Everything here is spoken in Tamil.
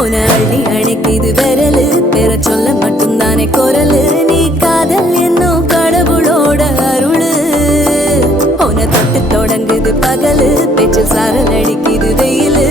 உன அள்ளி அணைக்குது விரலு பெற சொல்ல மட்டும்தானே குரலு நீ காதல் என்னும் கடவுளோட அருளு உன தொட்டு தொடங்குது பகலு பேச்சில் சாரல் அடிக்குது வெயிலு